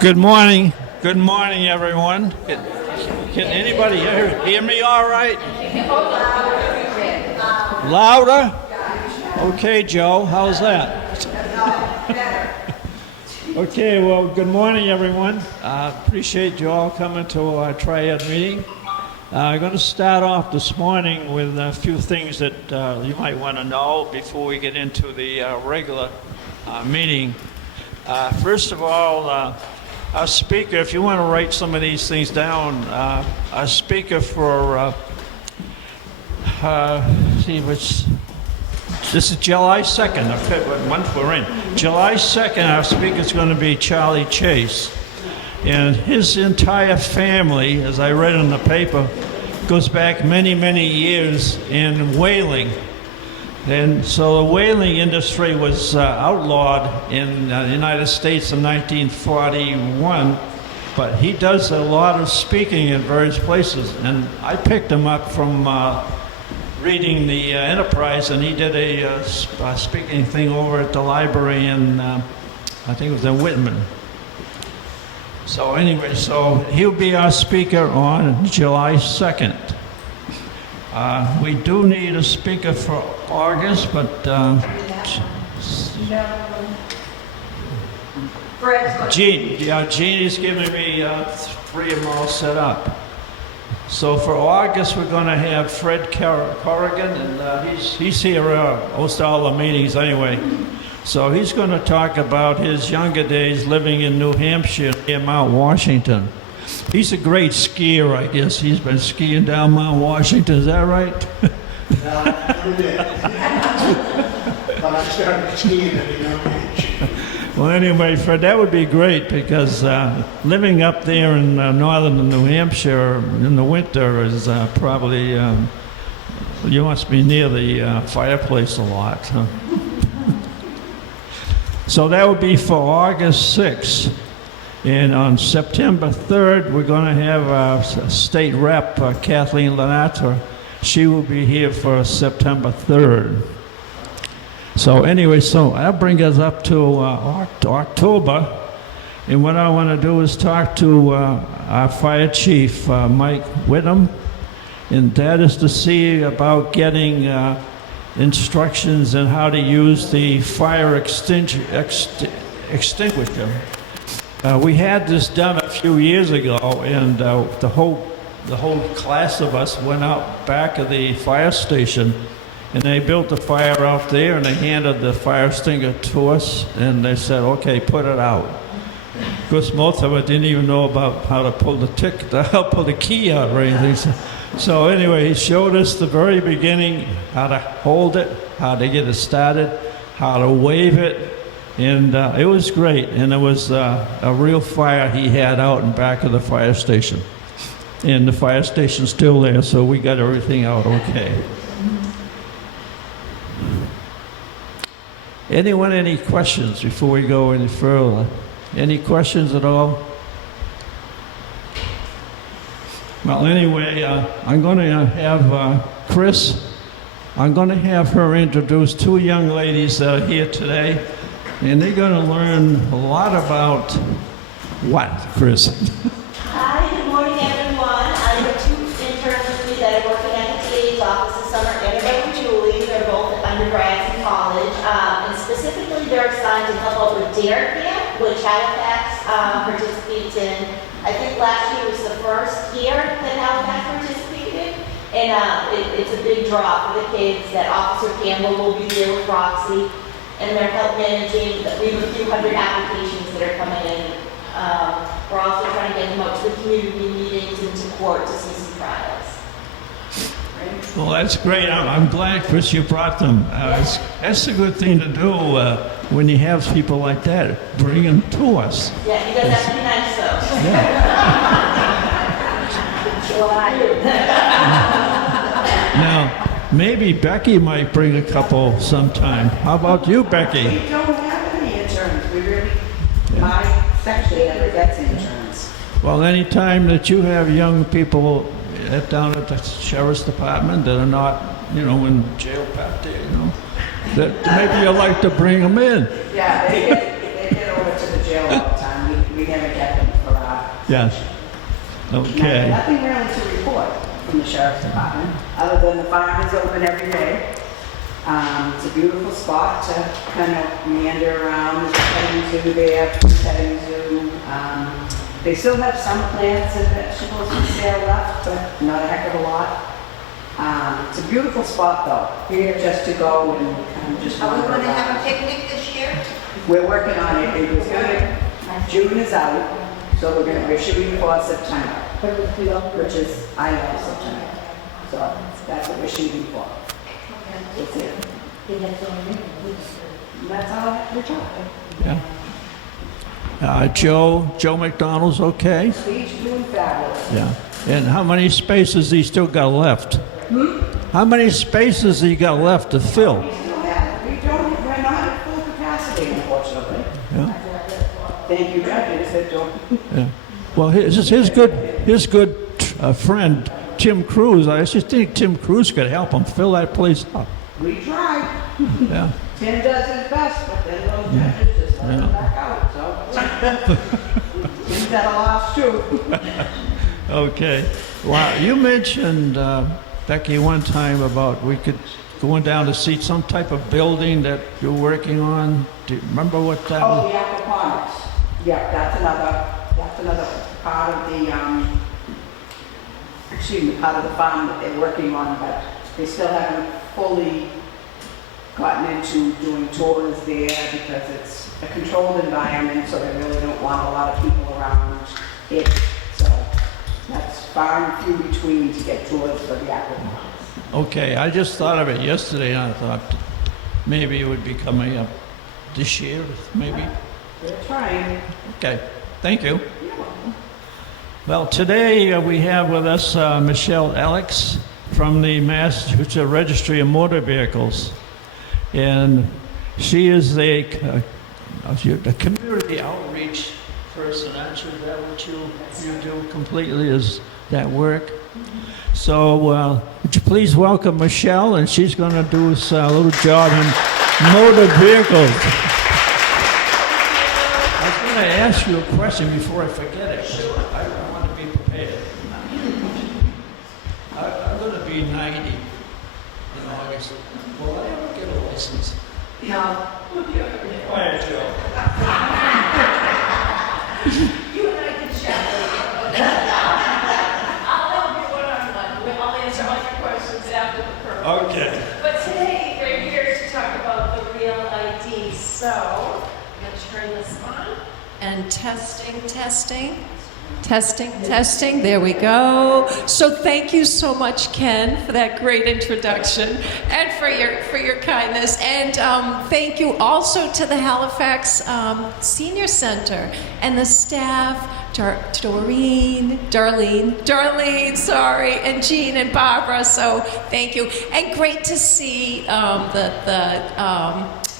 Good morning. Good morning, everyone. Can anybody hear me all right? Louder? Okay, Joe. How's that? Okay, well, good morning, everyone. Appreciate you all coming to our TRIAD meeting. I'm going to start off this morning with a few things that you might want to know before we get into the regular meeting. First of all, our speaker, if you want to write some of these things down, our speaker for, this is July 2nd, what month we're in. July 2nd, our speaker is going to be Charlie Chase. And his entire family, as I read in the paper, goes back many, many years in whaling. And so the whaling industry was outlawed in the United States in 1941, but he does a lot of speaking in various places. And I picked him up from reading the Enterprise, and he did a speaking thing over at the library in, I think it was in Whitman. So anyway, so he'll be our speaker on July 2nd. We do need a speaker for August, but Jean is giving me 3 of them all set up. So for August, we're going to have Fred Corrigan, and he's here most all the meetings anyway. So he's going to talk about his younger days living in New Hampshire near Mount Washington. He's a great skier, I guess. He's been skiing down Mount Washington. Is that right? No, I never did. But I started skiing at a young age. Well, anyway, Fred, that would be great because living up there in northern New Hampshire in the winter is probably, you must be near the fireplace a lot. Huh? So that would be for August 6th. And on September 3rd, we're going to have our state rep, Kathleen Lanata. She will be here for September 3rd. So anyway, so that brings us up to October. And what I want to do is talk to our fire chief, Mike Whittam. And that is to see about getting instructions on how to use the fire extinguisher. We had this done a few years ago, and the whole class of us went out back of the fire station, and they built the fire out there, and they handed the fire extinguisher to us, and they said, "Okay, put it out." Of course, most of us didn't even know about how to pull the key out or anything. So anyway, he showed us the very beginning how to hold it, how to get it started, how to wave it. And it was great, and it was a real fire he had out in back of the fire station. And the fire station's still there, so we got everything out okay. Anyone, any questions before we go any further? Any questions at all? Well, anyway, I'm going to have Chris, I'm going to have her introduce 2 young ladies that are here today. And they're going to learn a lot about what, Chris? Hi, good morning, everyone. I have 2 interns with me that are working at the TA's office this summer, Annabelle and Julie. They're both undergrads in college. And specifically, they're assigned to help out with DARE Camp, which Halifax participates in. I think last year was the first year that Halifax participated. And it's a big draw for the kids that Officer Campbell will be there with Roxy. And they're help managing, we have a few hundred applications that are coming in. We're also trying to get them out to the community meetings and to court to see some trials. Well, that's great. I'm glad, Chris, you brought them. That's a good thing to do when you have people like that. Bring them to us. Yeah, you guys have to be nice, though. Yeah. Now, maybe Becky might bring a couple sometime. How about you, Becky? We don't have any interns. My section never gets interns. Well, anytime that you have young people down at the sheriff's department that are not, in jail back there, that maybe you'd like to bring them in. Yeah, they get over to the jail all the time. We never get them for our. Yes. Okay. Nothing really to report from the sheriff's department, other than the farm is open every day. It's a beautiful spot to kind of meander around. There's a petting zoo there, petting zoo. They still have some plants and vegetables for sale left, but not a heck of a lot. It's a beautiful spot though, here just to go and kind of just Are we wander going to have a around. picnic this year? We're working on it. It was gonna, June is out, so we're shooting for September, which is, I love September. So that's what we're shooting for. That's it. And that's all we're talking. Yeah. Joe McDonald's okay? He's doing fabulous. Yeah. And how many spaces he still got left? How many spaces he got left to fill? We still have, we're not at full capacity, unfortunately. Yeah. Thank you, judges, that don't. Yeah. Well, his good friend Tim Cruz. I just think Tim Cruz could help him fill that place up. We tried. Yeah. Tim does his best, but then those judges just let him back out, so. Tim's at a loss too. Okay. Well, you mentioned, Becky, one time about we could going down to see some type of building that you're working on. Do you remember what that Oh, was? the aquaponics. Yeah, that's another part of the, part of the farm that they're working on, but they still haven't fully gotten into doing tours there because it's a controlled environment, so they really don't want a lot of people around it. So that's far and few between to get tours for the aquaponics. Okay, I just thought of it yesterday, and I thought maybe it would be coming up this year, maybe. They're trying. Okay, thank you. Well, today we have with us Michelle Alex from the Massachusetts Registry of Motor Vehicles. And she is a community outreach person, aren't you? Is that what you do completely, is that work? So would you please welcome Michelle, and she's going to do us a little job in motor vehicles. I was going to ask you a question before I forget it. I want to be prepared. I'm going to be 90 in August. Will I ever get a license? No. Quiet, Joe. You and I can chat. I'll help you one-on-one. I'll answer all your questions after the program. Okay. But today, we're here to talk about the real ID. So, I'm going to turn this on. And testing. There we go. So thank you so much, Ken, for that great introduction and for your kindness. And thank you also to the Halifax Senior Center and the staff, Darlene, sorry, and Jean and Barbara. So thank you. And great to see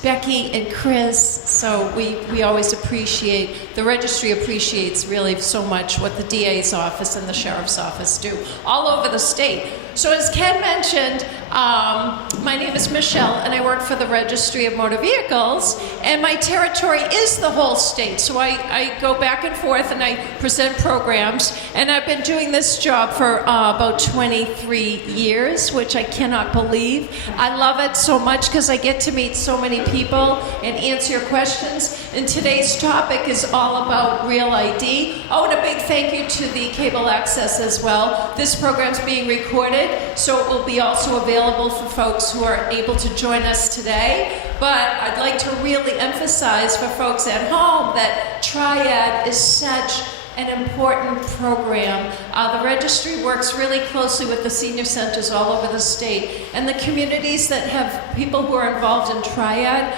Becky and Chris, so we always appreciate, the registry appreciates really so much what the DA's office and the sheriff's office do all over the state. So as Ken mentioned, my name is Michelle and I work for the Registry of Motor Vehicles, and my territory is the whole state. So I go back and forth and I present programs, and I've been doing this job for about 23 years, which I cannot believe. I love it so much because I get to meet so many people and answer your questions. And today's topic is all about Real ID. Oh, and a big thank you to the cable access as well. This program's being recorded, so it will be also available for folks who are able to join us today. But I'd like to really emphasize for folks at home that TRIAD is such an important program. The registry works really closely with the senior centers all over the state, and the communities that have people who are involved in TRIAD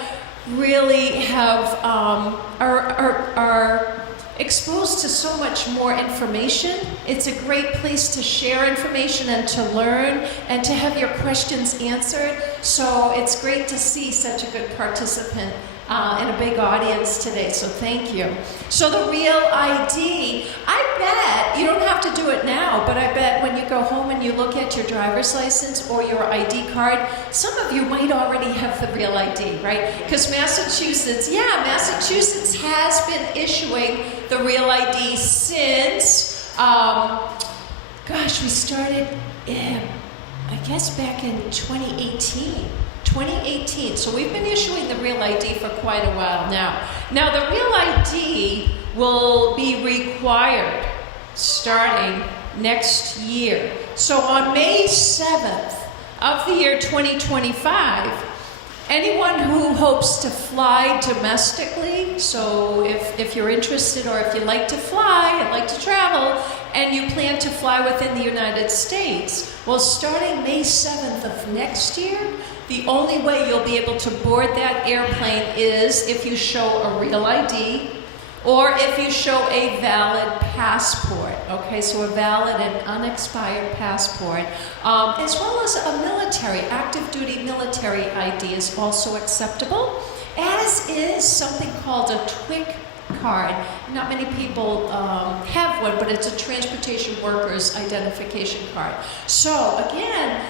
really have are exposed to so much more information. It's a great place to share information and to learn and to have your questions answered. So it's great to see such a good participant in a big audience today, so thank you. So the Real ID, I bet you don't have to to do it now, but I bet when you go home and you look at your driver's license or your ID card, some of you might already have the real ID, right? Because Massachusetts has been issuing the real ID since, we started, I guess back in 2018. So we've been issuing the real ID for quite a while now. Now the real ID will be required starting next year. So on May 7th of the year 2025, anyone who hopes to fly domestically, so if you're interested or if you like to fly and like to travel, and you plan to fly within the United States, well, starting May 7th of next year, the only way you'll be able to board that airplane is if you show a real ID or if you show a valid passport, okay? So a valid and unexpired passport, as well as a active duty military ID is also acceptable, as is something called a TWIC card. Not many people have one, but it's a transportation workers identification card. So again,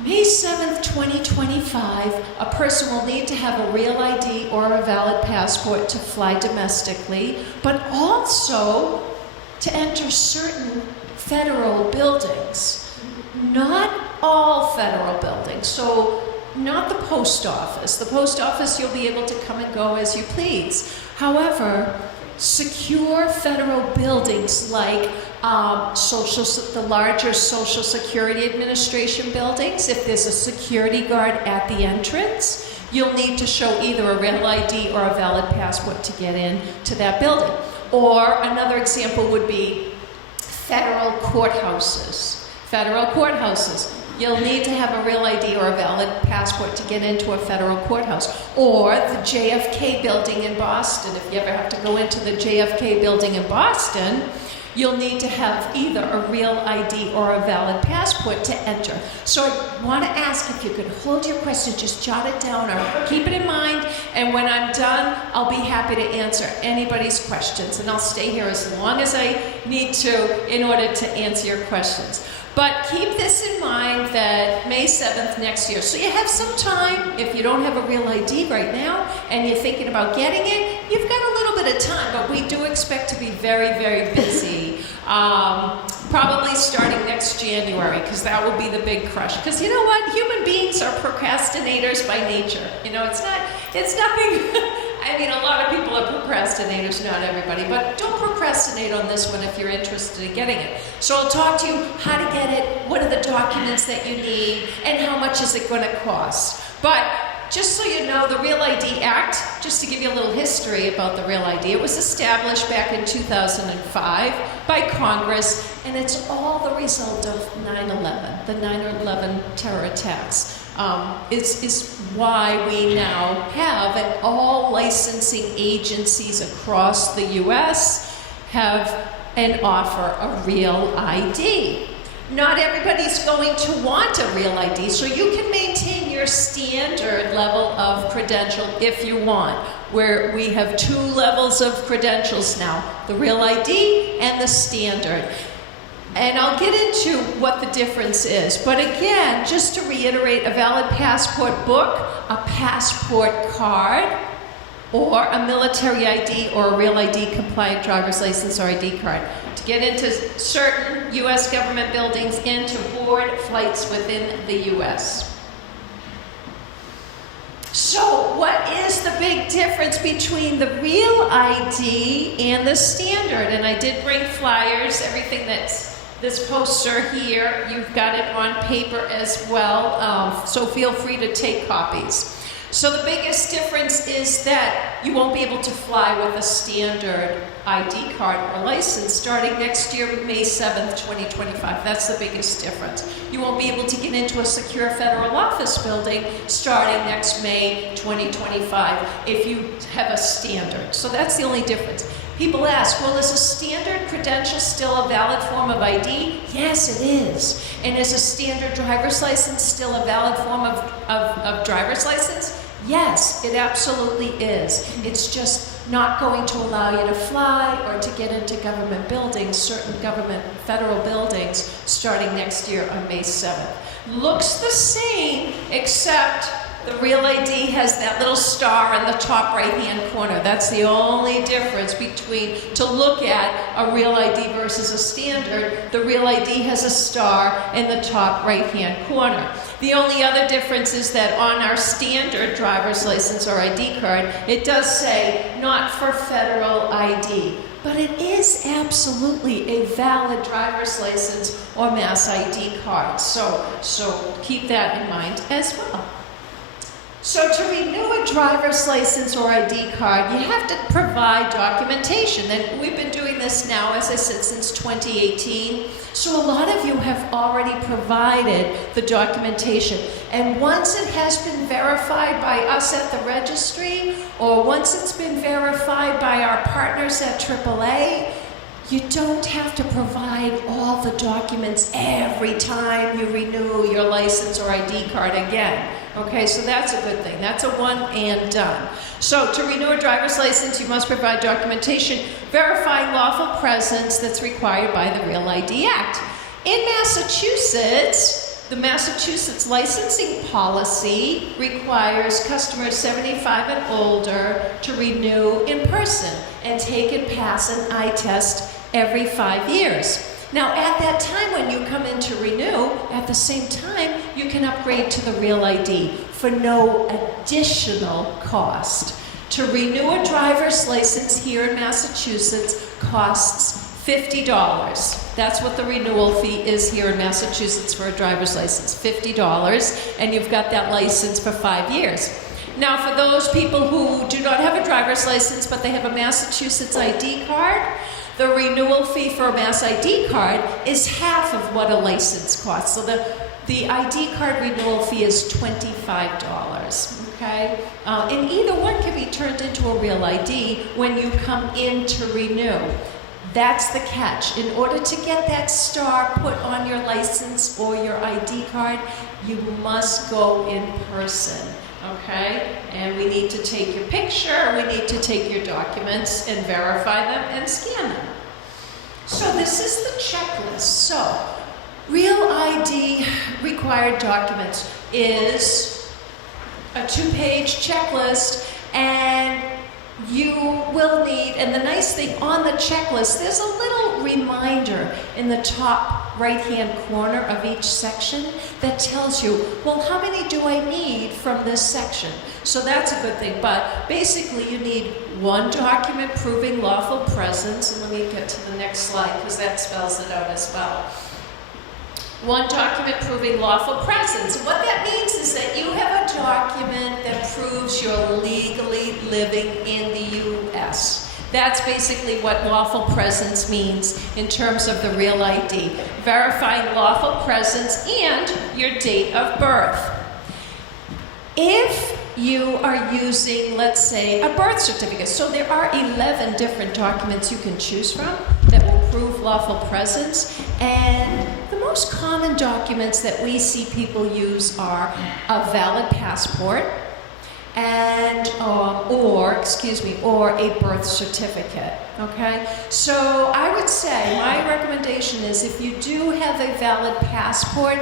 May 7th, 2025, a person will need to have a real ID or a valid passport to fly domestically, but also to enter certain federal buildings. Not all federal buildings, so not the post office. The post office you'll be able to come and go as you please. However, secure federal buildings like the larger Social Security Administration buildings, if there's a security guard at the entrance, you'll need to show either a real ID or a valid passport to get in to that building. Or another example would be federal courthouses. Federal courthouses. You'll need to have a real ID or a valid passport to get into a federal courthouse. Or the JFK building in Boston. If you ever have to go into the JFK building in Boston, you'll need to have either a real ID or a valid passport to enter. So I want to ask if you could hold your question, just jot it down or keep it in mind, and when I'm done, I'll be happy to answer anybody's questions, and I'll stay here as long as I need to in order to answer your questions. But keep this in mind that May 7th next year. So you have some time. If you don't have a real ID right now and you're thinking about getting it, you've got a little bit of time, but we do expect to be very, very busy. Probably starting next January, because that will be the big crush. Because you know what? Human beings are procrastinators by nature. You know, it's nothing. I mean, a lot of people are procrastinators, not everybody, but don't procrastinate on this one if you're interested in getting it. So I'll talk to you how to get it, what are the documents that you need, and how much is it going to cost. But just so you know, the Real ID Act, just to give you a little history about the Real ID, it was established back in 2005 by Congress, and it's all the result of 9/11, the 9/11 terror attacks. Is why we now have, and all licensing agencies across the U.S. have and offer a real ID. Not everybody's going to want a real ID, so you can maintain your standard level of credential if you want, where we have 2 levels of credentials now, the real ID and the standard. And I'll get into what the difference is. But again, just to reiterate, a valid passport book, a passport card, or a military ID or a real ID compliant driver's license or ID card to get into certain U.S. government buildings and to board flights within the U.S. So what is the big difference between the real ID and the standard? And I did bring flyers, everything that's this poster here, you've got it on paper as well, so feel free to take copies. So the biggest difference is that you won't be able to fly with a standard ID card or license starting next year, May 7th, 2025. That's the biggest difference. You won't be able to get into a secure federal office building starting next May 2025 if you have a standard. So that's the only difference. People ask, well, is a standard credential still a valid form of ID? Yes, it is. And is a standard driver's license still a valid form of driver's license? Yes, it absolutely is. It's just not going to allow you to fly or to get into government buildings, certain government federal buildings, starting next year on May 7th. Looks the same, except the Real ID has that little star in the top right-hand corner. That's the only difference between, to look at a Real ID versus a standard. The Real ID has a star in the top right-hand corner. The only other difference is that on our standard driver's license or ID card, it does say not for federal ID. But it is absolutely a valid driver's license or mass ID card. So keep that in mind as well. So to renew a driver's license or ID card, you have to provide documentation. And we've been doing this now, as I said, since 2018. So a lot of you have already provided the documentation. And once it has been verified by us at the registry, or once it's been verified by our partners at AAA, you don't have to provide all the documents every time you renew your license or ID card again. Okay, so that's a good thing. That's a one and done. So to renew a driver's license, you must provide documentation verifying lawful presence that's required by the Real ID Act. In Massachusetts, the Massachusetts licensing policy requires customers 75 and older to renew in person and take and pass an eye test every 5 years. Now, at that time when you come in to renew, at the same time, you can upgrade to the Real ID for no additional cost. To renew a driver's license here in Massachusetts costs $50. That's what the renewal fee is here in Massachusetts for a driver's license, $50, and you've got that license for 5 years. Now, for those people who do not have a driver's license, but they have a Massachusetts ID card, the renewal fee for a Mass ID card is half of what a license costs. So the ID card renewal fee is $25, okay? And either one can be turned into a Real ID when you come in to renew. That's the catch. In order to get that star put on your license or your ID card, you must go in person. Okay, and we need to take your picture, we need to take your documents and verify them and scan them. So this is the checklist. So, Real ID required documents is a 2-page checklist, and you will need, and the nice thing on the checklist, there's a little reminder in the top right-hand corner of each section that tells you, well, how many do I need from this section? So that's a good thing, but basically you need one document proving lawful presence, and let me get to the next slide because that spells it out as well. One document proving lawful presence. And what that means is that you have a document that proves you're legally living in the U.S. That's basically what lawful presence means in terms of the Real ID. Verifying lawful presence and your date of birth. If you are using, let's say, a birth certificate, so there are 11 different documents you can choose from that will prove lawful presence, and the most common documents that we see people use are a valid passport and or a birth certificate. Okay, so I would say my recommendation is if you do have a valid passport,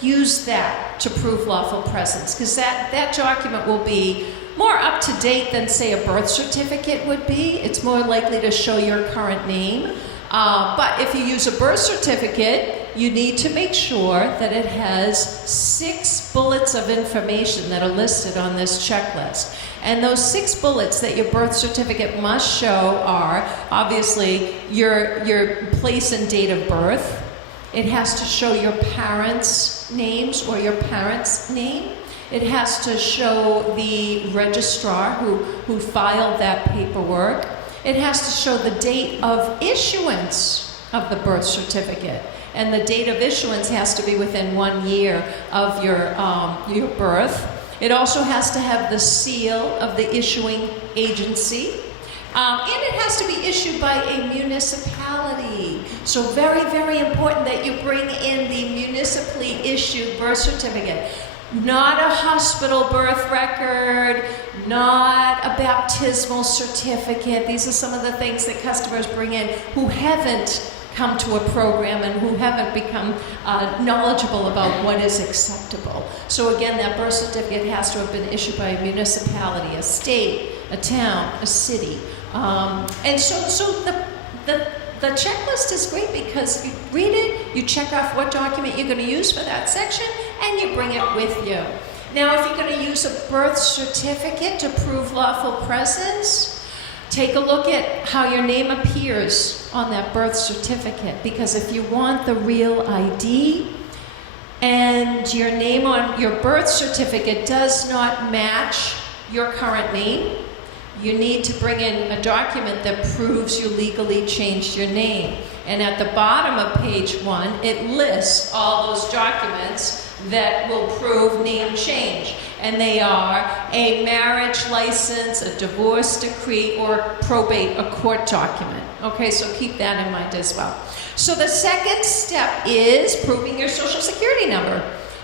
use that to prove lawful presence, because that document will be more up to date than, say, a birth certificate would be. It's more likely to show your current name. But if you use a birth certificate, you need to make sure that it has 6 bullets of information that are listed on this checklist. And those 6 bullets that your birth certificate must show are, obviously, your place and date of birth. It has to show your parents' names or your parents' name. It has to show the registrar who filed that paperwork. It has to show the date of issuance of the birth certificate. And the date of issuance has to be within 1 year of your birth. It also has to have the seal of the issuing agency. And it has to be issued by a municipality. So very, very important that you bring in the municipally issued birth certificate. Not a hospital birth record, not a baptismal certificate. These are some of the things that customers bring in who haven't come to a program and who haven't become knowledgeable about what is acceptable. So again, that birth certificate has to have been issued by a municipality, a state, a town, a city. And so the checklist is great because you read it, you check off what document you're going to use for that section, and you bring it with you. Now, if you're going to use a birth certificate to prove lawful presence, take a look at how your name appears on that birth certificate, because if you want the real ID and your name on your birth certificate does not match your current name, you need to bring in a document that proves you legally changed your name. And at the bottom of page 1, it lists all those documents that will prove name change. And they are a marriage license, a divorce decree, or probate, a court document. Okay, so keep that in mind as well. So the second step is proving your social security number.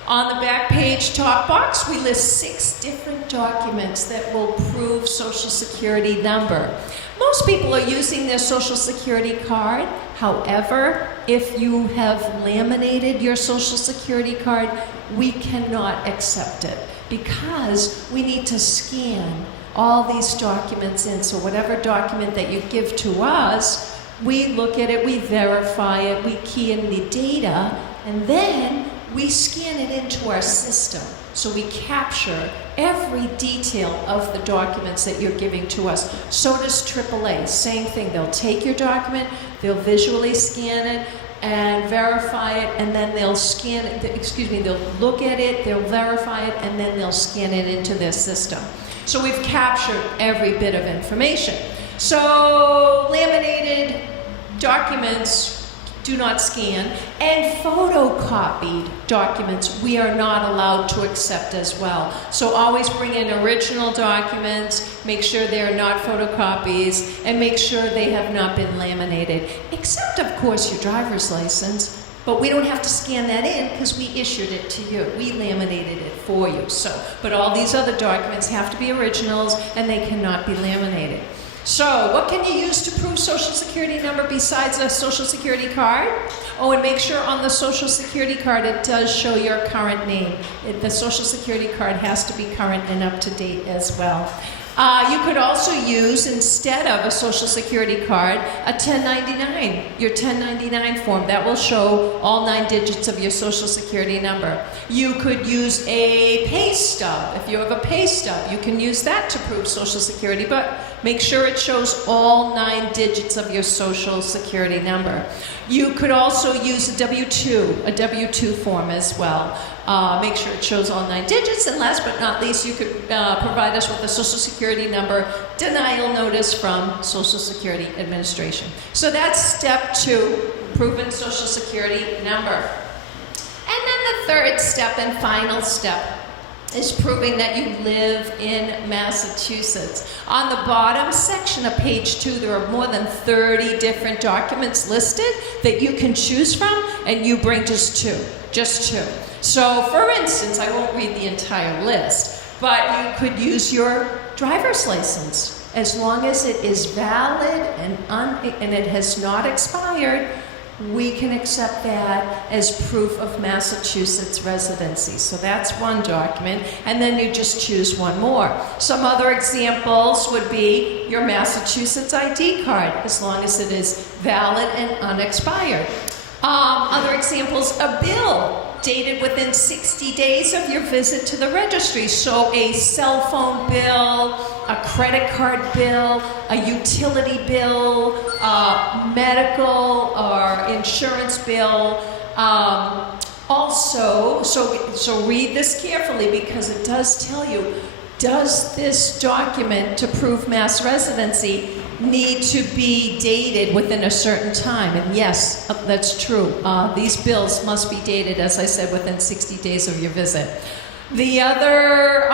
On the back page top box, we list 6 different documents that will prove social security number. Most people are using their social security card. However, if you have laminated your social security card, we cannot accept it because we need to scan all these documents in. So whatever document that you give to us, we look at it, we verify it, we key in the data, and then we scan it into our system. So we capture every detail of the documents that you're giving to us. So does AAA, same thing. They'll take your document, they'll visually scan it and verify it, and then they'll scan it, they'll look at it, they'll verify it, and then they'll scan it into their system. So we've captured every bit of information. So laminated documents do not scan, and photocopied documents we are not allowed to accept as well. So always bring in original documents, make sure they're not photocopies, and make sure they have not been laminated, except of course your driver's license, but we don't have to scan that in because we issued it to you. We laminated it for you. So, but all these other documents have to be originals and they cannot be laminated. So, what can you use to prove social security number besides a social security card? Oh, and make sure on the social security card it does show your current name. The social security card has to be current and up to date as well. You could also use, instead of a social security card, a 1099, your 1099 form. That will show all 9 digits of your social security number. You could use a pay stub. If you have a pay stub, you can use that to prove social security, but make sure it shows all 9 digits of your social security number. You could also use a W-2 form as well. Make sure it shows all 9 digits, and last but not least, you could provide us with a Social Security number denial notice from Social Security Administration. So that's step 2, proven Social Security number. And then the third step and final step is proving that you live in Massachusetts. On the bottom section of page 2, there are more than 30 different documents listed that you can choose from, and you bring just two. So, for instance, I won't read the entire list, but you could use your driver's license. As long as it is valid and it has not expired, we can accept that as proof of Massachusetts residency. So that's one document, and then you just choose one more. Some other examples would be your Massachusetts ID card, as long as it is valid and unexpired. Other examples, a bill dated within 60 days of your visit to the registry. So a cell phone bill, a credit card bill, a utility bill, medical or insurance bill. Also, so read this carefully because it does tell you, does this document to prove mass residency need to be dated within a certain time? And yes, that's true. These bills must be dated, as I said, within 60 days of your visit. The other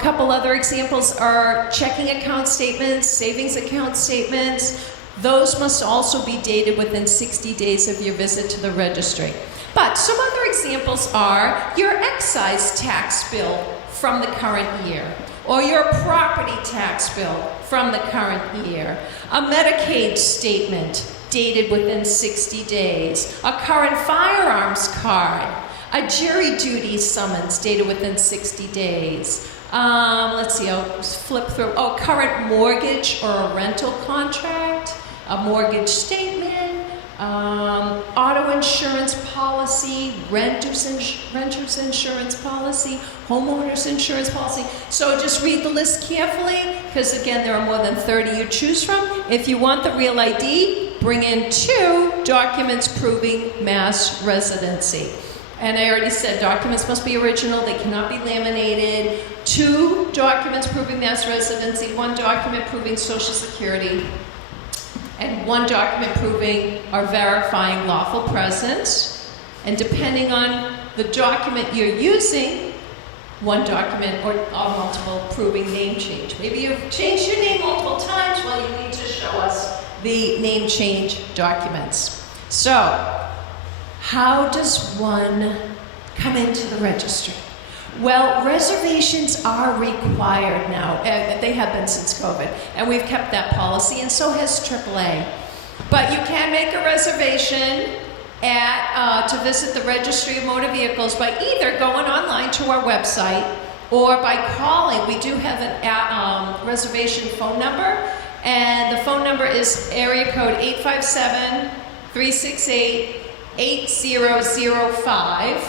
couple other examples are checking account statements, savings account statements, Those must also be dated within 60 days of your visit to the registry. But some other examples are your excise tax bill from the current year, or your property tax bill from the current year, a Medicaid statement dated within 60 days, a current firearms card, a jury duty summons dated within 60 days. Let's see, I'll flip through. Oh, current mortgage or a rental contract, a mortgage statement, auto insurance policy, renter's insurance policy, homeowner's insurance policy. So just read the list carefully, because again, there are more than 30 you choose from. If you want the real ID, bring in 2 documents proving mass residency. And I already said documents must be original, they cannot be laminated. 2 documents proving mass residency, 1 document proving Social Security, and 1 document proving or verifying lawful presence. And depending on the document you're using, 1 document or multiple proving name change. Maybe you've changed your name multiple times, well, you need to show us the name change documents. So, how does one come into the registry? Well, reservations are required now. They have been since COVID, and we've kept that policy, and so has AAA. But you can make a reservation to visit the Registry of Motor Vehicles by either going online to our website or by calling. We do have a reservation phone number, and the phone number is area code 857-368-8005.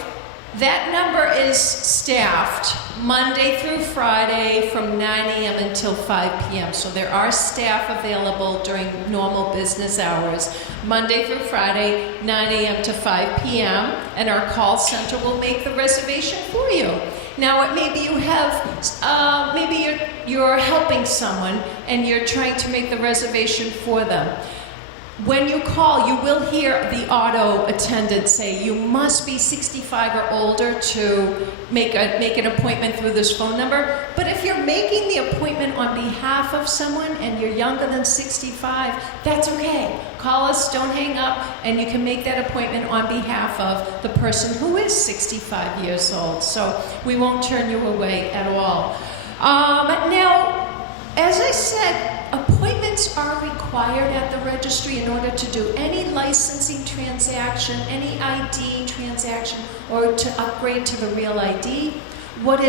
That number is staffed Monday through Friday from 9 a.m. until 5 p.m. So there are staff available during normal business hours, Monday through Friday, 9 a.m. to 5 p.m. And our call center will make the reservation for you. Now, maybe you have, maybe you're helping someone and you're trying to make the reservation for them. When you call, you will hear the auto attendant say, you must be 65 or older to make an appointment through this phone number. But if you're making the appointment on behalf of someone and you're younger than 65, that's okay. Call us, don't hang up, and you can make that appointment on behalf of the person who is 65 years old. So we won't turn you away at all. Now, as I said, appointments are required at the registry in order to do any licensing transaction, any ID transaction, or to upgrade to the real ID. What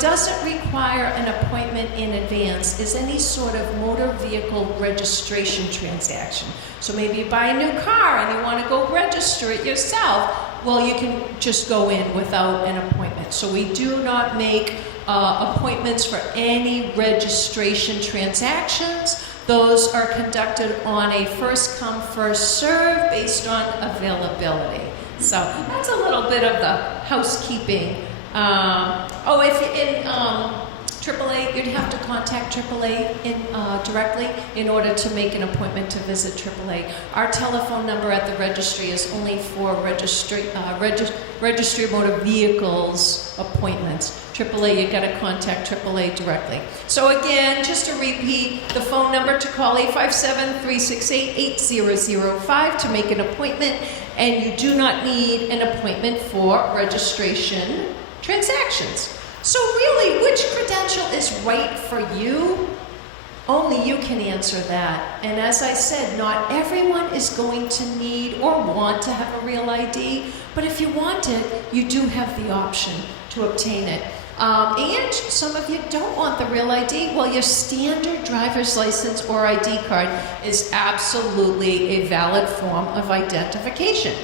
doesn't require an appointment in advance is any sort of motor vehicle registration transaction. So maybe you buy a new car and you want to go register it yourself. Well, you can just go in without an appointment. So we do not make appointments for any registration transactions. Those are conducted on a first come, first serve based on availability. So that's a little bit of the housekeeping. If you're in AAA, you'd have to contact AAA directly in order to make an appointment to visit AAA. Our telephone number at the registry is only for Registry of Motor Vehicles appointments. AAA, you got to contact AAA directly. So again, just to repeat, the phone number to call 857-368-8005 to make an appointment, and you do not need an appointment for registration transactions. So really, which credential is right for you? Only you can answer that. And as I said, not everyone is going to need or want to have a real ID, but if you want it, you do have the option to obtain it. And some of you don't want the real ID. Well, your standard driver's license or ID card is absolutely a valid form of identification.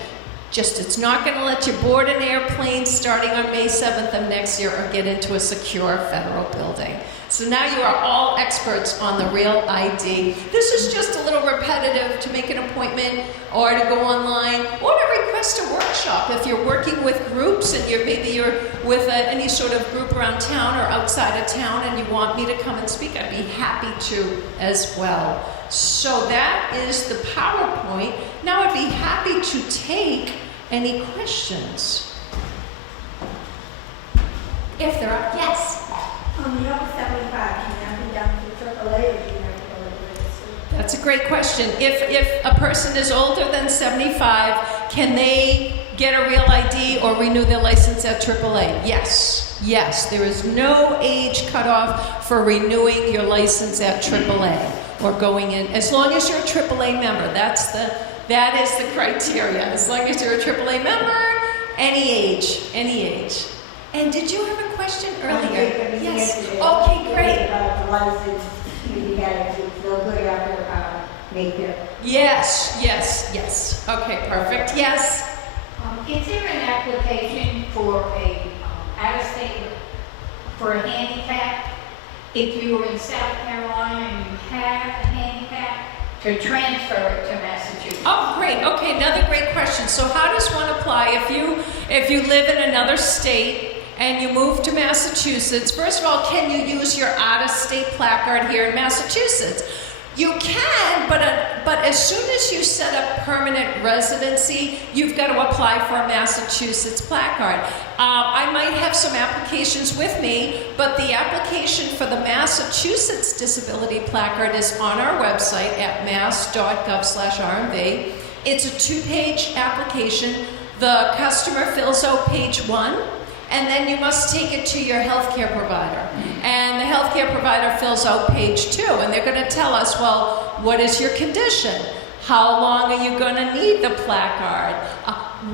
Just it's not going to let you board an airplane starting on May 7th of next year or get into a secure federal building. So now you are all experts on the real ID. This is just a little repetitive to make an appointment or to go online or to request a workshop. If you're working with groups and maybe you're with any sort of group around town or outside of town and you want me to come and speak, I'd be happy to as well. So that is the PowerPoint. Now I'd be happy to take any questions. If there are, yes. On the upper 75, can that be done through AAA or do you have to go to the great question. If a person is older than 75, can they get a real ID or renew their license at AAA? Yes. Yes, there is no age cutoff for renewing your license at AAA or going in, as long as you're a AAA member. That is the criteria. As long as you're a AAA member, any age. And did you have a question earlier? Yes. Okay, great. About the license, you gotta feel good after make it. Yes. Okay, perfect. Yes. Is there an application for a out-of-state, for a handicap? If you were in South Carolina and you have a handicap, to transfer it to Massachusetts? Oh, great. Okay, another great question. So how does one apply if you live in another state and you move to Massachusetts? First of all, can you use your out-of-state placard here in Massachusetts? You can, but as soon as you set up permanent residency, you've got to apply for a Massachusetts placard. I might have some applications with me, but the application for the Massachusetts disability placard is on our website at mass.gov/RMV. It's a 2-page application. The customer fills out page 1, and then you must take it to your healthcare provider. And the healthcare provider fills out page 2, and they're going to tell us, well, what is your condition? How long are you going to need the placard?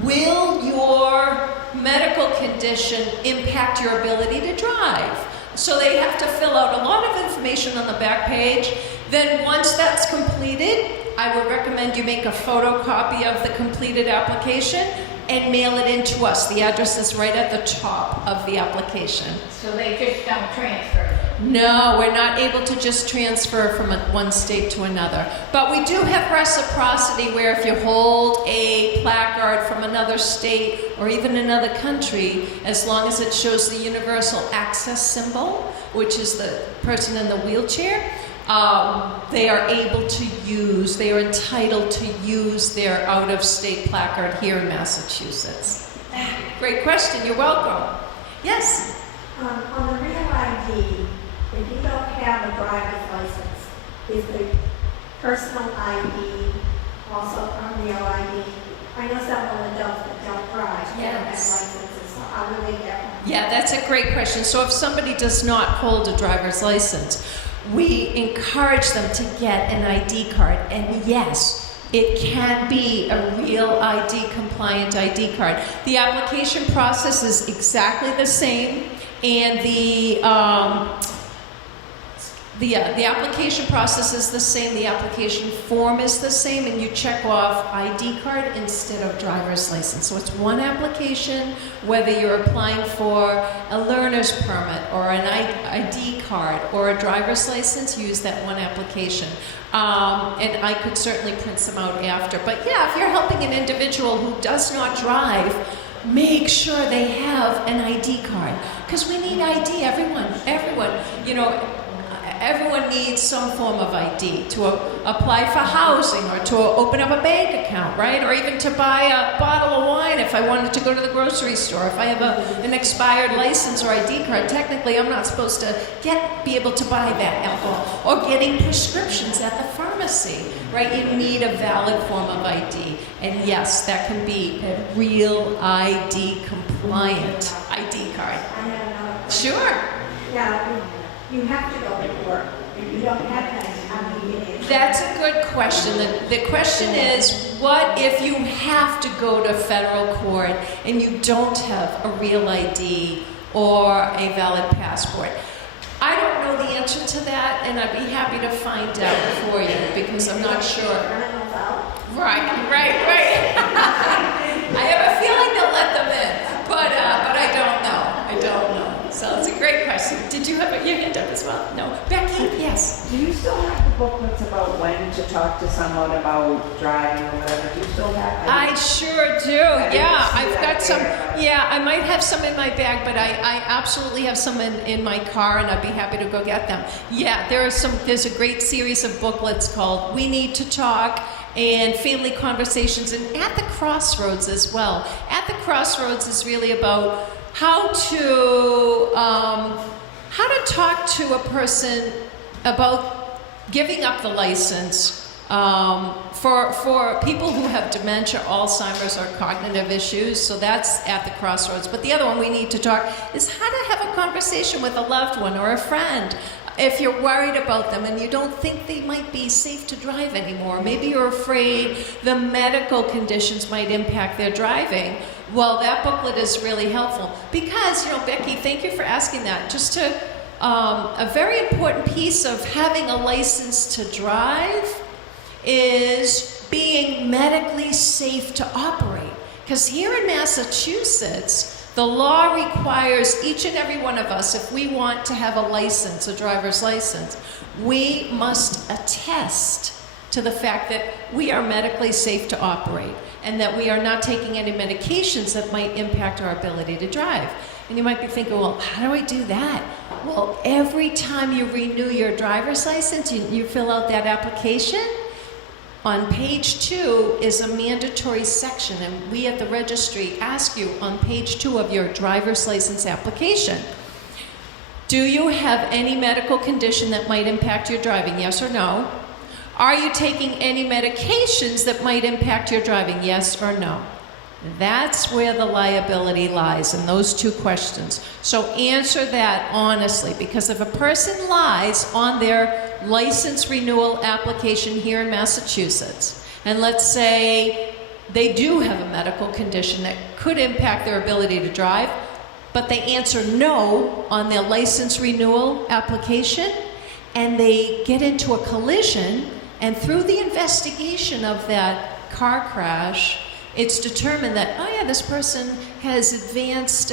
Will your medical condition impact your ability to drive? So they have to fill out a lot of information on the back page. Then once that's completed, I would recommend you make a photocopy of the completed application and mail it in to us. The address is right at the top of the application. So they just don't transfer it? No, we're not able to just transfer from one state to another. But we do have reciprocity where if you hold a placard from another state or even another country, as long as it shows the universal access symbol, which is the person in the wheelchair, they are entitled to use their out-of-state placard here in Massachusetts. Great question, you're welcome. Yes? On the real ID, if you don't have a driver's license, is the personal ID also on real ID? I know some adults that don't drive, they don't have Yes. licenses, so how do they get one? Yeah, that's a great question. So if somebody does not hold a driver's license, we encourage them to get an ID card. And yes, it can be a real ID compliant ID card. The application process is exactly the same, and the application process is the same, the application form is the same, and you check off ID card instead of driver's license. So it's one application, whether you're applying for a learner's permit or an ID card or a driver's license, use that one application. And I could certainly print some out after. But yeah, if you're helping an individual who does not drive, make sure they have an ID card. Because we need ID, everyone, everyone needs some form of ID to apply for housing or to open up a bank account, right? Or even to buy a bottle of wine if I wanted to go to the grocery store. If I have an expired license or ID card, technically I'm not supposed to be able to buy that alcohol. Or getting prescriptions at the pharmacy, right? You need a valid form of ID. And yes, that can be a real ID compliant ID card. I have another question. Sure. Yeah, you have to go to work. If you don't have that, how do you get in? That's a good question. The question is, what if you have to go to federal court and you don't have a real ID or a valid passport? I don't know the answer to that, and I'd be happy to find out for you because I'm not sure. Criminals out? Right. I have a feeling they'll let them in, but I don't know. So it's a great question. Did you have your hand up as well? No. Becky, yes. Do you still have the booklets about when to talk to someone about driving or whatever? Do you still have? I sure do. Yeah, I've got some. Yeah, I might have some in my bag, but I absolutely have some in my car, and I'd be happy to go get them. Yeah, there's a great series of booklets called We Need to Talk and Family Conversations, and At the Crossroads as well. At the Crossroads is really about how to talk to a person about giving up the license For people who have dementia, Alzheimer's, or cognitive issues, so that's at the crossroads. But the other one we need to talk is how to have a conversation with a loved one or a friend. If you're worried about them and you don't think they might be safe to drive anymore, maybe you're afraid the medical conditions might impact their driving, well, that booklet is really helpful. Because, you know, Becky, thank you for asking that. Just to, a very important piece of having a license to drive is being medically safe to operate. Because here in Massachusetts, the law requires each and every one of us, if we want to have a license, a driver's license, we must attest to the fact that we are medically safe to operate and that we are not taking any medications that might impact our ability to drive. And you might be thinking, well, how do I do that? Well, every time you renew your driver's license, you fill out that application. On page 2 is a mandatory section, and we at the registry ask you on page 2 of your driver's license application, do you have any medical condition that might impact your driving, yes or no? Are you taking any medications that might impact your driving, yes or no? That's where the liability lies in those two questions. So answer that honestly, because if a person lies on their license renewal application here in Massachusetts, and let's say they do have a medical condition that could impact their ability to drive, but they answer no on their license renewal application, and they get into a collision, and through the investigation of that car crash, it's determined that, oh yeah, this person has advanced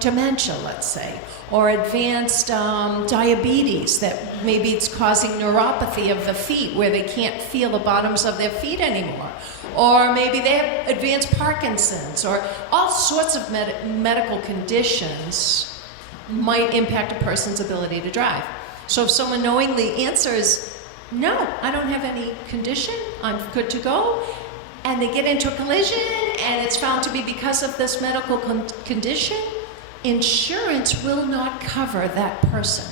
dementia, let's say, or advanced diabetes, that maybe it's causing neuropathy of the feet where they can't feel the bottoms of their feet anymore. Or maybe they have advanced Parkinson's, or all sorts of medical conditions might impact a person's ability to drive. So if someone knowingly answers, no, I don't have any condition, I'm good to go, and they get into a collision and it's found to be because of this medical condition, insurance will not cover that person.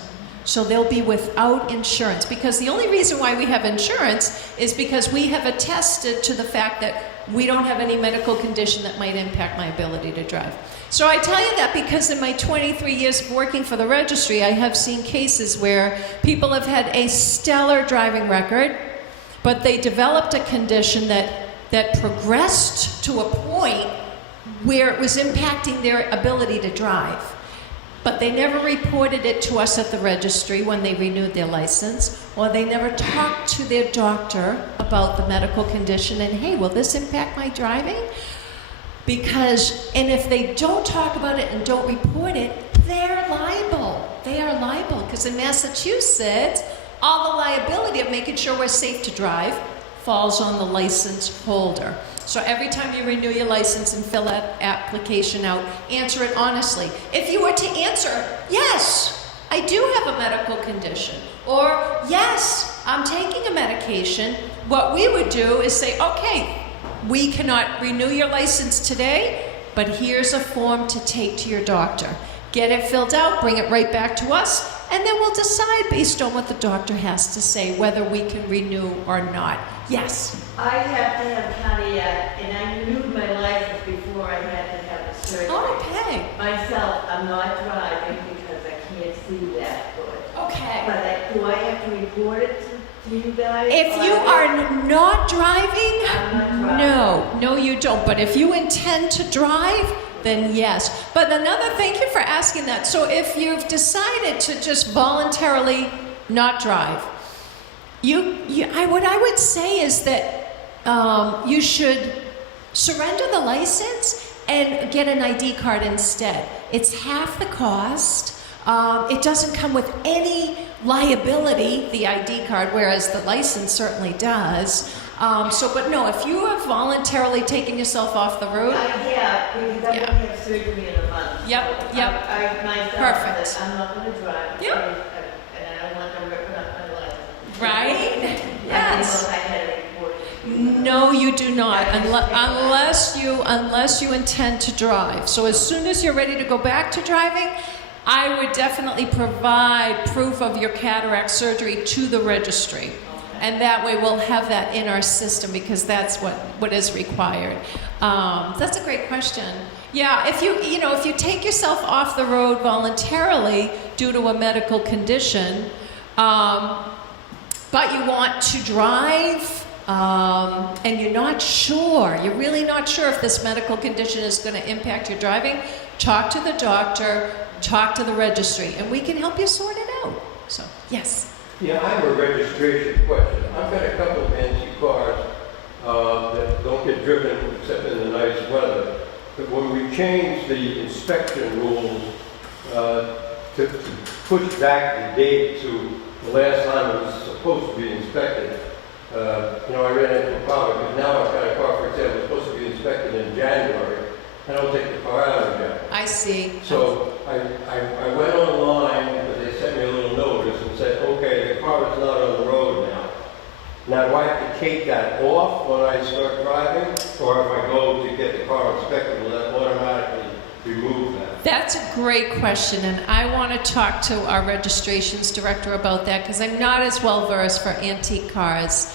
So they'll be without insurance, because the only reason why we have insurance is because we have attested to the fact that we don't have any medical condition that might impact my ability to drive. So I tell you that because in my 23 years of working for the registry, I have seen cases where people have had a stellar driving record, but they developed a condition that progressed to a point where it was impacting their ability to drive. But they never reported it to us at the registry when they renewed their license, or they never talked to their doctor about the medical condition and, hey, will this impact my driving? And if they don't talk about it and don't report it, they're liable. They are liable, because in Massachusetts, all the liability of making sure we're safe to drive falls on the license holder. So every time you renew your license and fill that application out, answer it honestly. If you were to answer, yes, I do have a medical condition, or yes, I'm taking a medication, what we would do is say, okay, we cannot renew your license today, but here's a form to take to your doctor. Get it filled out, bring it right back to us, and then we'll decide based on what the doctor has to say whether we can renew or not. Yes? I have to have cardiac, and I renewed my license before I had to have the surgery. Okay. Myself, I'm not driving because I can't see that good. Okay. But do I have to report it to you guys? If you are not driving, I'm not driving. no, you don't. But if you intend to drive, then yes. But thank you for asking that. So if you've decided to just voluntarily not drive, what I would say is that you should surrender the license and get an ID card instead. It's half the cost. It doesn't come with any liability, the ID card, whereas the license certainly does. But no, if you have voluntarily taken yourself off the road. I have, because I'm going to have surgery in a month. Yep, So yep. I myself Perfect. said, I'm not going to drive. Yep. And I don't want to rip up my license. Right? Yes. I had a report. No, you do not, unless you intend to drive. So as soon as you're ready to go back to driving, I would definitely provide proof of your cataract surgery to the registry. And that way we'll have that in our system because that's what is required. That's a great question. Yeah, if you take yourself off the road voluntarily due to a medical condition, but you want to drive, and you're really not sure if this medical condition is going to impact your driving, talk to the doctor, talk to the registry, and we can help you sort it out. So, yes. Yeah, I have a registration question. I've got a couple of antique cars that don't get driven except in the nice weather. But when we changed the inspection rules to push back the date to the last time it was supposed to be inspected, I ran into a problem because now I've got a car, for example, it's supposed to be inspected in January. I don't take the car out again. I see. So I went online because they sent me a little notice and said, okay, the car is not on the road now. Now, do I have to take that off when I start driving? Or if I go to get the car inspected, will that automatically remove that? That's a great question, and I want to talk to our registrations director about that because I'm not as well versed for antique cars.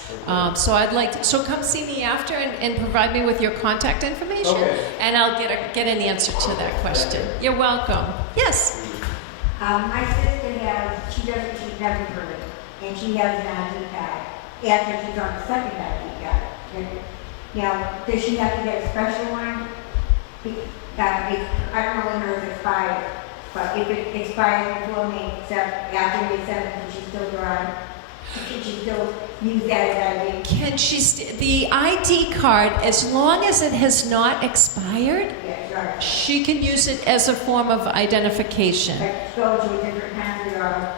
So come see me after and provide me with your contact information, and I'll get an answer to that question. You're welcome. Yes. My sister she's never heard, and she has an ID card. After she's on the second ID card. Now, does she have to get a special one? I don't know when hers expired, but if it expires before May 7th, after May 7th, can she still drive? Can she still use that as ID? Can she, the ID card, as long as it has not expired, Yeah, sure. she can use it as a form of identification. Like go to a different country or...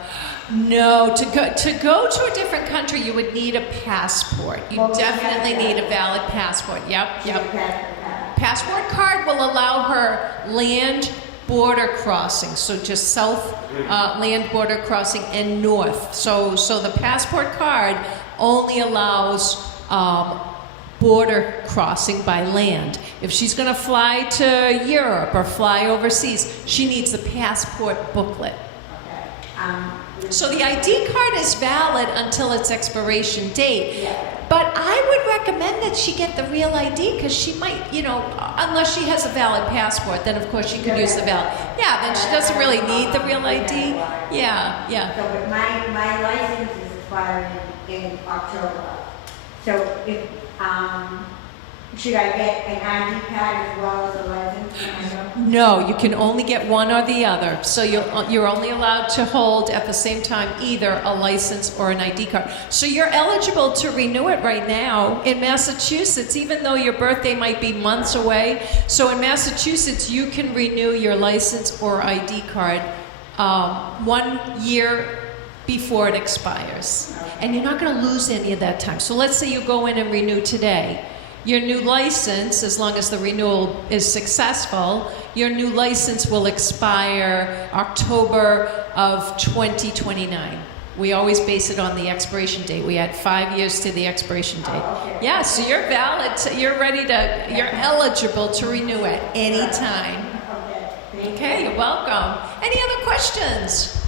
No, to go to a different country, you would need a passport. You definitely need a valid passport. Yep. Passport card will allow her land border crossing, so just south land border crossing and north. So the passport card only allows border crossing by land. If she's going to fly to Europe or fly overseas, she needs the passport booklet. So the ID card is valid until its expiration date. But I would recommend that she get the real ID because she might, unless she has a valid passport, then of course she could use the valid. Yeah, then she doesn't really need the real ID. Yeah. So, but my license is expiring in October. So if, should I get an ID card as well as a license? No, you can only get one or the other. So you're only allowed to hold at the same time either a license or an ID card. So you're eligible to renew it right now in Massachusetts, even though your birthday might be months away. So in Massachusetts, you can renew your license or ID card 1 year before it expires. And you're not going to lose any of that time. So let's say you go in and renew today. Your new license, as long as the renewal is successful, your new license will expire October of 2029. We always base it on the expiration date. We add 5 years to the expiration date. Yeah, so you're valid, you're eligible to renew at any time. Okay, you're welcome. Any other questions?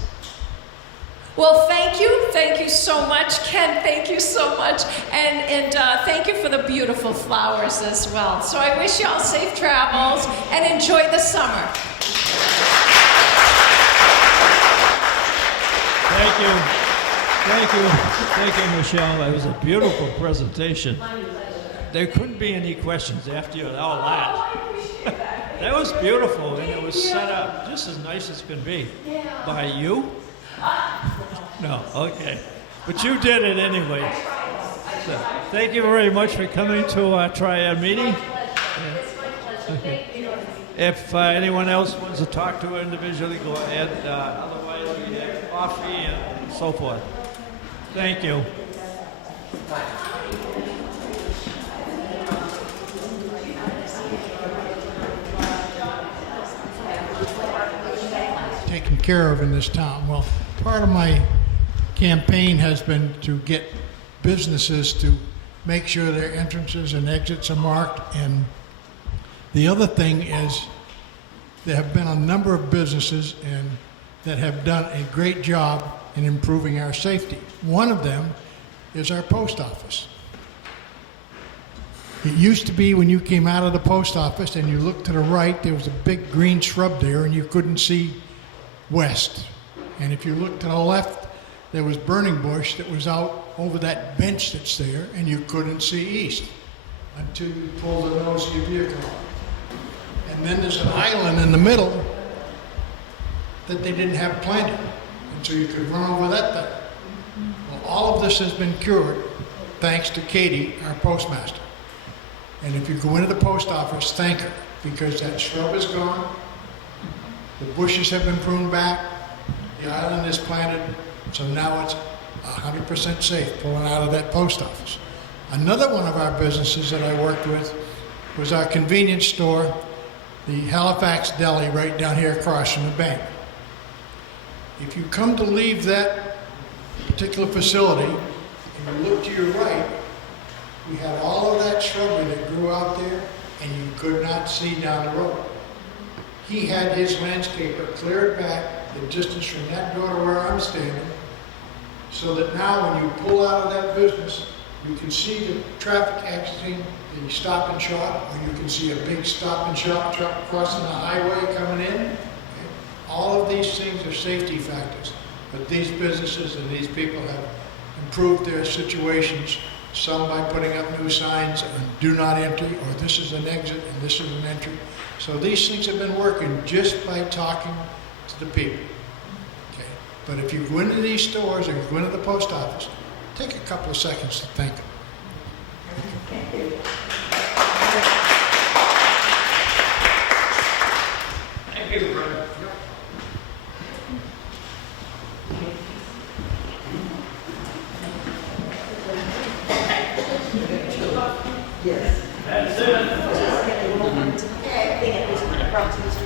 Well, thank you so much, Ken. Thank you so much, and thank you for the beautiful flowers as well. So I wish you all safe travels and enjoy the summer. Thank you, Michelle. That was a beautiful presentation. There couldn't be any questions after you all that. That was beautiful, and it was set up just as nice as could be. By you? No, okay. But you did it anyway. So, thank you very much for coming to our TRIAD meeting. If anyone else wants to talk to her individually, go ahead. Otherwise, we have coffee and so forth. Thank you. Taken care of in this town. Well, part of my campaign has been to get businesses to make sure their entrances and exits are marked. And the other thing is there have been a number of businesses that have done a great job in improving our safety. One of them is our post office. It used to be when you came out of the post office and you looked to the right, there was a big green shrub there and you couldn't see west. And if you looked to the left, there was burning bush that was out over that bench that's there and you couldn't see east until you pulled the nose of your vehicle on. And then there's an island in the middle that they didn't have planted. And so you could run over that thing. Well, all of this has been cured thanks to Katie, our postmaster. And if you go into the post office, thank her, because that shrub is gone, the bushes have been pruned back, the island is planted, so now it's 100% safe pulling out of that post office. Another one of our businesses that I worked with was our convenience store, the Halifax Deli, right down here across from the bank. If you come to leave that particular facility and you look to your right, we had all of that shrubbery that grew out there and you could not see down the road. He had his landscaper clear it back the distance from that door to where I'm standing, so that now when you pull out of that business, you can see the traffic exiting the Stop and Shop, or you can see a big Stop and Shop truck crossing the highway coming in. Okay? All of these things are safety factors, but these businesses and these people have improved their situations, some by putting up new signs on do not enter, or this is an exit and this is an entry. So these things have been working just by talking to the people. Okay? But if you go into these stores or you go into the post office, take a couple of seconds to thank them. Thank you. Thank you, Brenda. Yes. That's it. Okay, I think it was brought to Mr.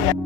Schwartz.